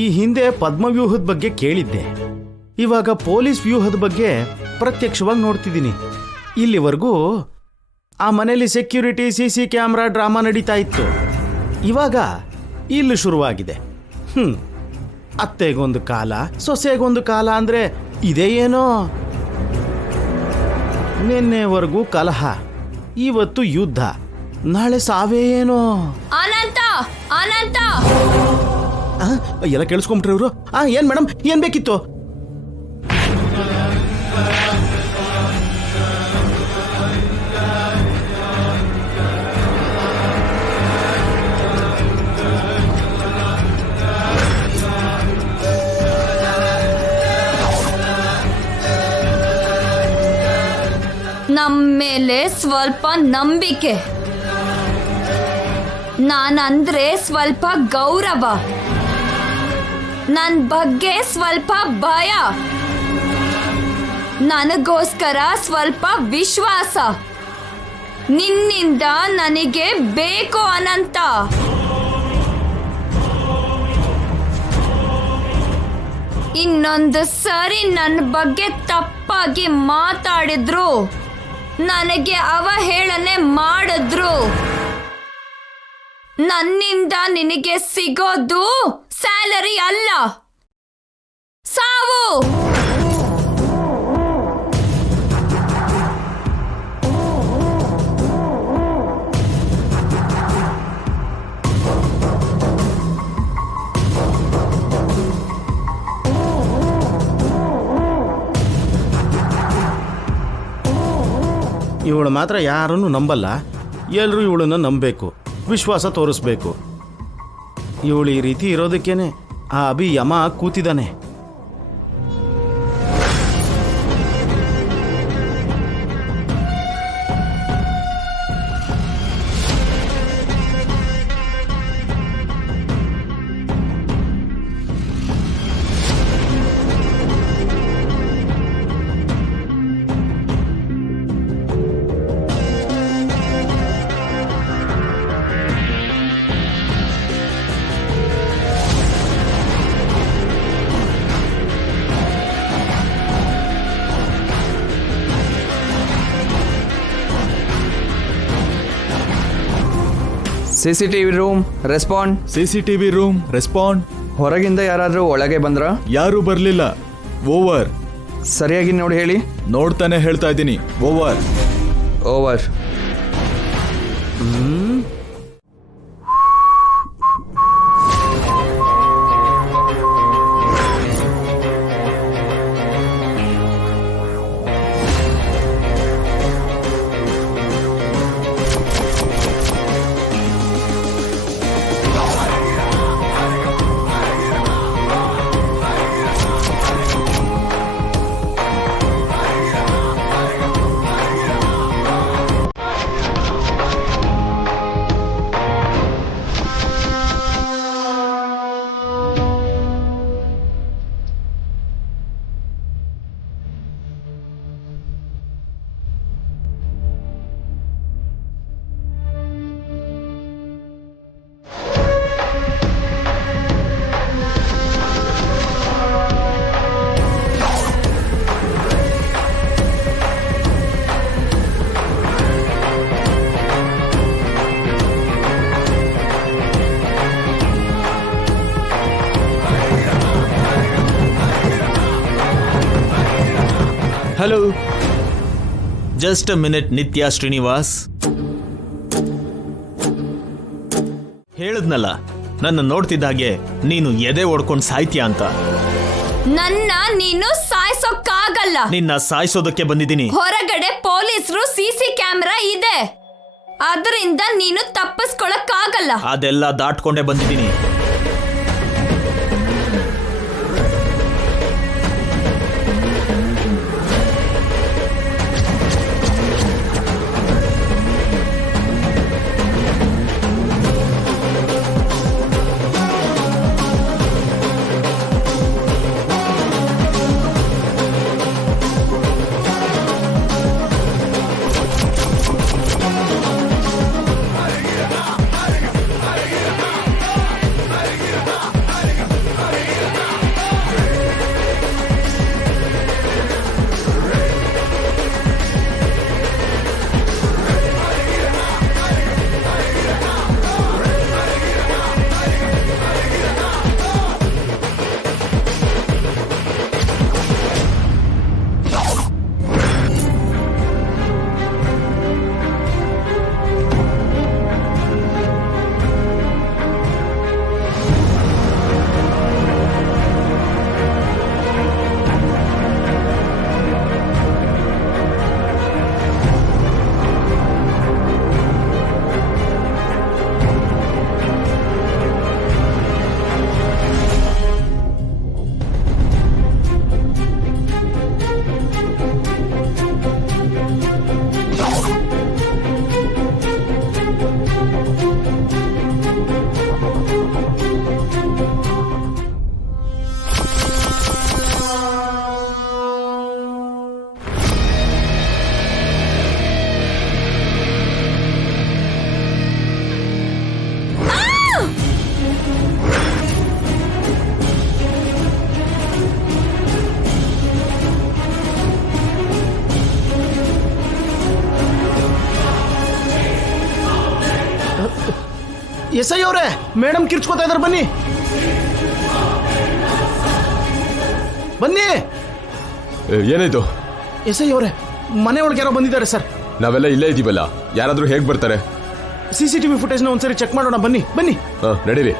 ಈ ಹಿಂದೆ ಪದ್ಮವ್ಯೂಹದ ಬಗ್ಗೆ ಕೇಳಿದ್ದೆ, ಇವಾಗ ಪೊಲೀಸ್ ವ್ಯೂಹದ ಬಗ್ಗೆ ಪ್ರತ್ಯಕ್ಷವಾಗಿ ನೋಡ್ತಿದ್ದೀನಿ. ಇಲ್ಲಿವರೆಗೂ ಆ ಮನೇಲಿ ಸೆಕ್ಯೂರಿಟಿ, CC ಕ್ಯಾಮ್ರಾ ಡ್ರಾಮಾ ನಡೀತಾ ಇತ್ತು. ಇವಾಗ ಇಲ್ಲಿ ಶುರುವಾಗಿದೆ. ಅತ್ತೆಗೊಂದು ಕಾಲ, ಸೊಸೆಗೊಂದು ಕಾಲ ಅಂದ್ರೆ ಇದೇ ಏನೋ. ನಿನ್ನೆವರೆಗೂ ಕಲಹ, ಇವತ್ತು ಯುದ್ಧ, ನಾಳೆ ಸಾವೇ ಏನೋ. ಅನಂತ ಅನಂತ ಎಲ್ಲ ಕೇಳಿಸ್ಕೊಂಬಿಟ್ರಿ ಇವರು. ಏನ್ ಮೇಡಮ್, ಏನ್ ಬೇಕಿತ್ತು? ನಮ್ಮೇಲೆ ಸ್ವಲ್ಪ ನಂಬಿಕೆ, ನಾನಂದ್ರೆ ಸ್ವಲ್ಪ ಗೌರವ, ನನ್ ಬಗ್ಗೆ ಸ್ವಲ್ಪ ಭಯ, ನನಗೋಸ್ಕರ ಸ್ವಲ್ಪ ವಿಶ್ವಾಸ ನಿನ್ನಿಂದ ನನಗೆ ಬೇಕು ಅನಂತ. ಇನ್ನೊಂದು ಸರಿ ನನ್ನ ಬಗ್ಗೆ ತಪ್ಪಾಗಿ ಮಾತಾಡಿದ್ರು, ನನಗೆ ಅವಹೇಳನೆ ಮಾಡಿದ್ರು, ನನ್ನಿಂದ ನಿನಗೆ ಸಿಗೋದು ಸ್ಯಾಲರಿ ಅಲ್ಲ, ಸಾವು. ಇವಳು ಮಾತ್ರ ಯಾರನ್ನು ನಂಬಲ್ಲ. ಎಲ್ಲರೂ ಇವಳನ್ನು ನಂಬಬೇಕು, ವಿಶ್ವಾಸ ತೋರಿಸ್ಬೇಕು. ಇವಳು ಈ ರೀತಿ ಇರೋದಕ್ಕೇನೆ ಆ ಅಭಿ ಯಮ ಕೂತಿದ್ದಾನೆ. CCTV room respond. CCTV room respond. ಹೊರಗಿಂದ ಯಾರಾದರೂ ಒಳಗೆ ಬಂದ್ರ? ಯಾರೂ ಬರಲಿಲ್ಲ. ಓವರ್. ಸರಿಯಾಗಿ ನೋಡಿ ಹೇಳಿ. ನೋಡ್ತಾನೆ ಹೇಳ್ತಾ ಇದ್ದೀನಿ. Over. Over. Hello, just a minute. ನಿತ್ಯ ಶ್ರೀನಿವಾಸ್ ಹೇಳದ್ನಲ್ಲ, ನನ್ನ ನೋಡ್ತಿದ್ದ ಹಾಗೆ ನೀನು ಎದೆ ಓಡ್ಕೊಂಡು ಸಾಯ್ತೀಯ ಅಂತ. ನನ್ನ ನೀನು ಸಾಯಿಸೋಕ್ಕಾಗಲ್ಲ. ನಿನ್ನ ಸಾಯಿಸೋದಕ್ಕೆ ಬಂದಿದ್ದೀನಿ. ಹೊರಗಡೆ ಪೊಲೀಸರು CC ಕ್ಯಾಮೆರಾ ಇದೆ, ಅದರಿಂದ ನೀನು ತಪ್ಪಿಸ್ಕೊಳಕ್ಕಾಗಲ್ಲ. ಅದೆಲ್ಲ ದಾಟ್ಕೊಂಡೇ ಬಂದಿದ್ದೀನಿ. ಎಸ್ ಐ ಅವರೇ, ಮೇಡಮ್ ಕಿರ್ಚ್ಕೋತಾ ಇದಾರೆ, ಬನ್ನಿ ಬನ್ನಿ. ಏನಾಯ್ತು? ಎಸ್ ಐ ಅವರೇ, ಮನೆ ಒಳಗೆ ಯಾರೋ ಬಂದಿದ್ದಾರೆ ಸರ್. ನಾವೆಲ್ಲ ಇಲ್ಲೇ ಇದೀವಲ್ಲ, ಯಾರಾದ್ರೂ ಹೇಗ್ ಬರ್ತಾರೆ? CCTV ಫುಟೇಜ್ನ ಒಂದ್ಸರಿ ಚೆಕ್ ಮಾಡೋಣ, ಬನ್ನಿ ಬನ್ನಿ. ನಡೀರಿ.